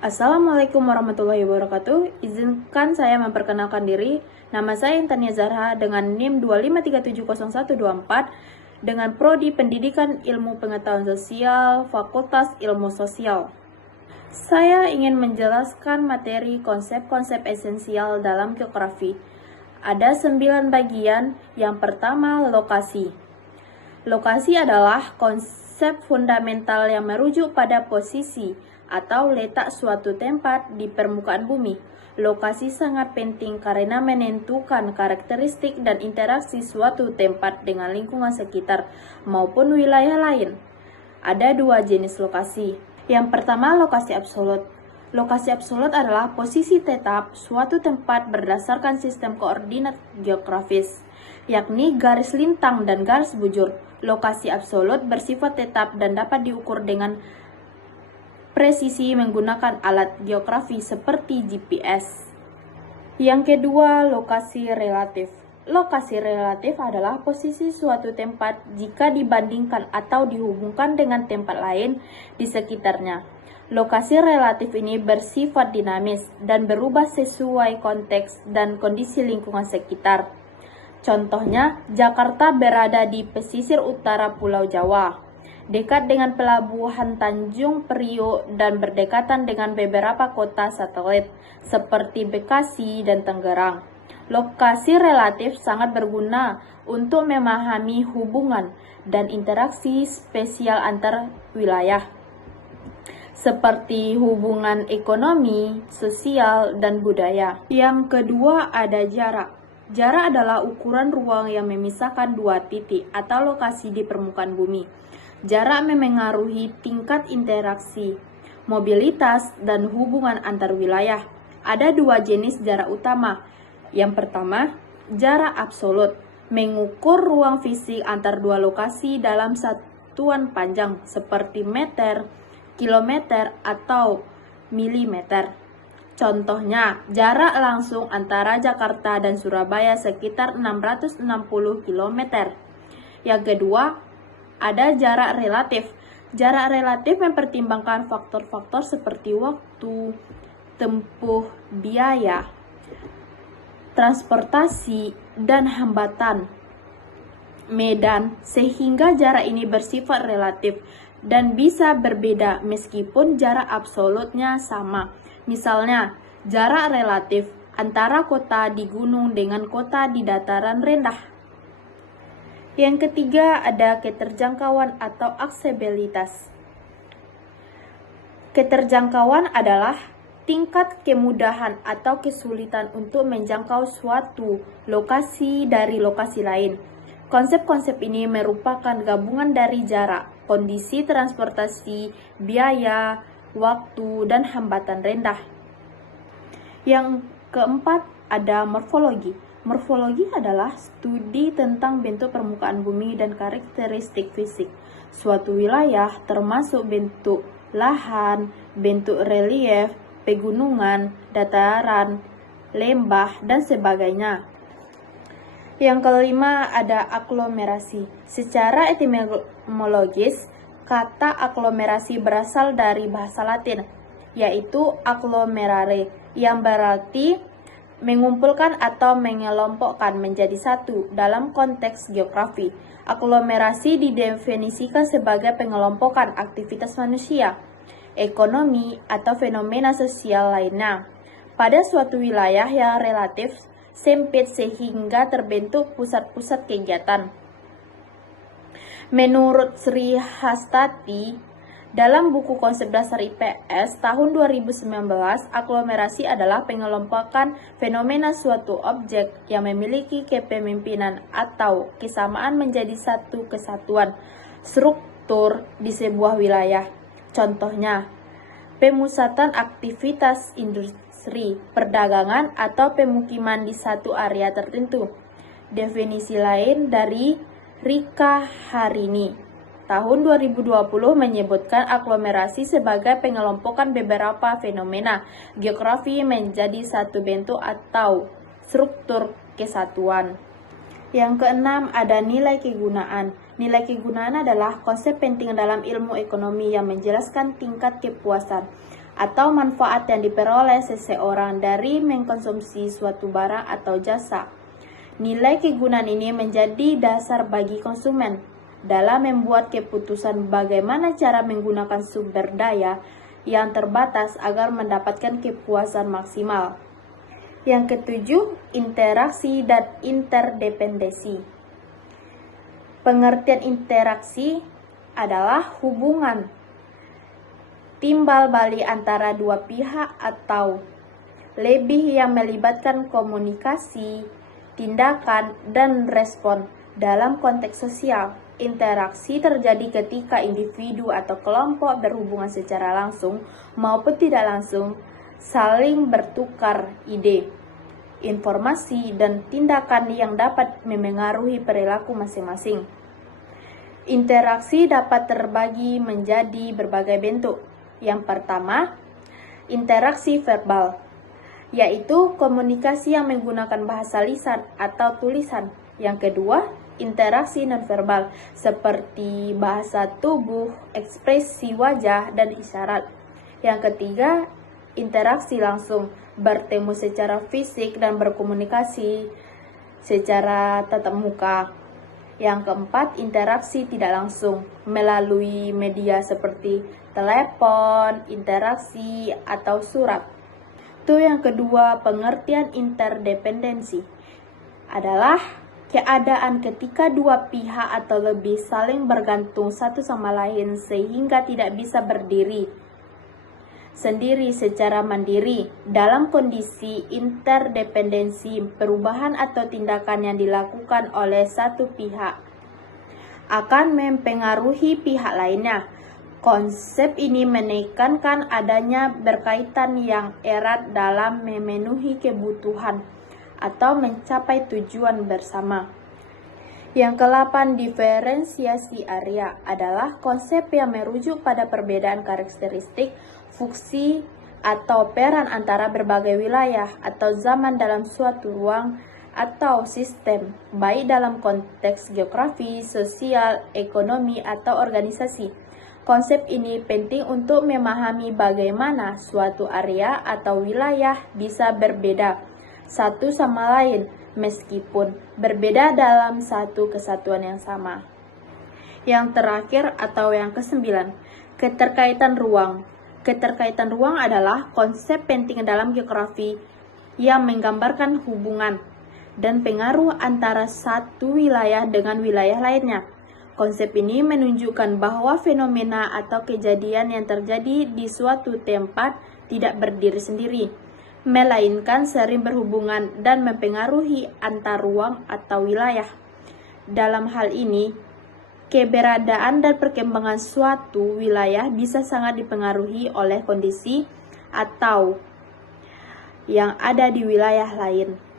Assalamualaikum warahmatullahi wabarakatuh. Izinkan saya memperkenalkan diri. Nama saya Intania Zarha dengan NIM 253700124 dengan Prodi Pendidikan Ilmu Pengetahuan Sosial, Fakultas Ilmu Sosial. Saya ingin menjelaskan materi konsep-konsep esensial dalam geografi. Ada 9 bagian. Yang pertama, lokasi. Lokasi adalah konsep fundamental yang merujuk pada posisi atau letak suatu tempat di permukaan bumi. Lokasi sangat penting karena menentukan karakteristik dan interaksi suatu tempat dengan lingkungan sekitar maupun wilayah lain. Ada 2 jenis lokasi. Yang pertama, lokasi absolut. Lokasi absolut adalah posisi tetap suatu tempat berdasarkan sistem koordinat geografis, yakni garis lintang dan garis bujur. Lokasi absolut bersifat tetap dan dapat diukur dengan presisi menggunakan alat geografi seperti GPS. Yang kedua, lokasi relatif. Lokasi relatif adalah posisi suatu tempat jika dibandingkan atau dihubungkan dengan tempat lain di sekitarnya. Lokasi relatif ini bersifat dinamis dan berubah sesuai konteks dan kondisi lingkungan sekitar. Contohnya, Jakarta berada di pesisir utara Pulau Jawa, dekat dengan pelabuhan Tanjung Priok dan berdekatan dengan beberapa kota satelit seperti Bekasi dan Tangerang. Lokasi relatif sangat berguna untuk memahami hubungan dan interaksi spesial antar wilayah, seperti hubungan ekonomi, sosial, dan budaya. Yang kedua, ada jarak. Jarak adalah ukuran ruang yang memisahkan dua titik atau lokasi di permukaan bumi. Jarak memengaruhi tingkat interaksi, mobilitas, dan hubungan antar wilayah. Ada 2 jenis jarak utama. Yang pertama, jarak absolut, mengukur ruang fisik antar dua lokasi dalam satuan panjang seperti meter, kilometer, atau milimeter. Contohnya, jarak langsung antara Jakarta dan Surabaya sekitar 660 km. Yang kedua, ada jarak relatif. Jarak relatif mempertimbangkan faktor-faktor seperti waktu, tempuh, biaya, transportasi, dan hambatan medan, sehingga jarak ini bersifat relatif dan bisa berbeda meskipun jarak absolutnya sama. Misalnya, jarak relatif antara kota di gunung dengan kota di dataran rendah. Yang ketiga, ada keterjangkauan atau aksesibilitas. Keterjangkauan adalah tingkat kemudahan atau kesulitan untuk menjangkau suatu lokasi dari lokasi lain. Konsep-konsep ini merupakan gabungan dari jarak, kondisi transportasi, biaya, waktu, dan hambatan rendah. Yang keempat, ada morfologi. Morfologi adalah studi tentang bentuk permukaan bumi dan karakteristik fisik suatu wilayah, termasuk bentuk lahan, bentuk relief, pegunungan, dataran, lembah, dan sebagainya. Yang kelima, ada aglomerasi. Secara etimologis, kata aglomerasi berasal dari bahasa Latin, yaitu agglomerare, yang berarti mengumpulkan atau mengelompokkan menjadi satu. Dalam konteks geografi, aglomerasi didefinisikan sebagai pengelompokan aktivitas manusia, ekonomi, atau fenomena sosial lainnya pada suatu wilayah yang relatif sempit sehingga terbentuk pusat-pusat kegiatan. Menurut Sri Hastati, dalam buku Konsep Dasar IPS tahun 2019, aglomerasi adalah pengelompokan fenomena suatu objek yang memiliki kepemimpinan atau kesamaan menjadi satu kesatuan struktur di sebuah wilayah. Contohnya, pemusatan aktivitas industri, perdagangan, atau pemukiman di satu area tertentu. Definisi lain dari Rika Harini tahun 2020 menyebutkan aglomerasi sebagai pengelompokan beberapa fenomena geografi menjadi satu bentuk atau struktur kesatuan. Yang keenam, ada nilai kegunaan. Nilai kegunaan adalah konsep penting dalam ilmu ekonomi yang menjelaskan tingkat kepuasan atau manfaat yang diperoleh seseorang dari mengkonsumsi suatu barang atau jasa. Nilai kegunaan ini menjadi dasar bagi konsumen dalam membuat keputusan bagaimana cara menggunakan sumber daya yang terbatas agar mendapatkan kepuasan maksimal. Yang ketujuh, interaksi dan interdependensi. Pengertian interaksi adalah hubungan timbal balik antara dua pihak atau lebih yang melibatkan komunikasi, tindakan, dan respon dalam konteks sosial. Interaksi terjadi ketika individu atau kelompok berhubungan secara langsung maupun tidak langsung, saling bertukar ide, informasi, dan tindakan yang dapat memengaruhi perilaku masing-masing. Interaksi dapat terbagi menjadi berbagai bentuk. Yang pertama, interaksi verbal, yaitu komunikasi yang menggunakan bahasa lisan atau tulisan. Yang kedua, interaksi nonverbal, seperti bahasa tubuh, ekspresi wajah, dan isyarat. Yang ketiga, interaksi langsung, bertemu secara fisik dan berkomunikasi secara tatap muka. Yang keempat, interaksi tidak langsung, melalui media seperti telepon, interaksi, atau surat. Itu yang kedua, pengertian interdependensi adalah keadaan ketika dua pihak atau lebih saling bergantung satu sama lain sehingga tidak bisa berdiri sendiri secara mandiri. Dalam kondisi interdependensi, perubahan atau tindakan yang dilakukan oleh satu pihak akan mempengaruhi pihak lainnya. Konsep ini menekankan adanya berkaitan yang erat dalam memenuhi kebutuhan atau mencapai tujuan bersama. Yang ke-8, diferensiasi area adalah konsep yang merujuk pada perbedaan karakteristik, fungsi, atau peran antara berbagai wilayah atau zaman dalam suatu ruang atau sistem, baik dalam konteks geografi, sosial, ekonomi, atau organisasi. Konsep ini penting untuk memahami bagaimana suatu area atau wilayah bisa berbeda satu sama lain, meskipun berbeda dalam satu kesatuan yang sama. Yang terakhir atau yang ke-9, keterkaitan ruang. Keterkaitan ruang adalah konsep penting dalam geografi yang menggambarkan hubungan dan pengaruh antara satu wilayah dengan wilayah lainnya. Konsep ini menunjukkan bahwa fenomena atau kejadian yang terjadi di suatu tempat tidak berdiri sendiri, melainkan sering berhubungan dan mempengaruhi antar ruang atau wilayah. Dalam hal ini, keberadaan dan perkembangan suatu wilayah bisa sangat dipengaruhi oleh kondisi atau yang ada di wilayah lain.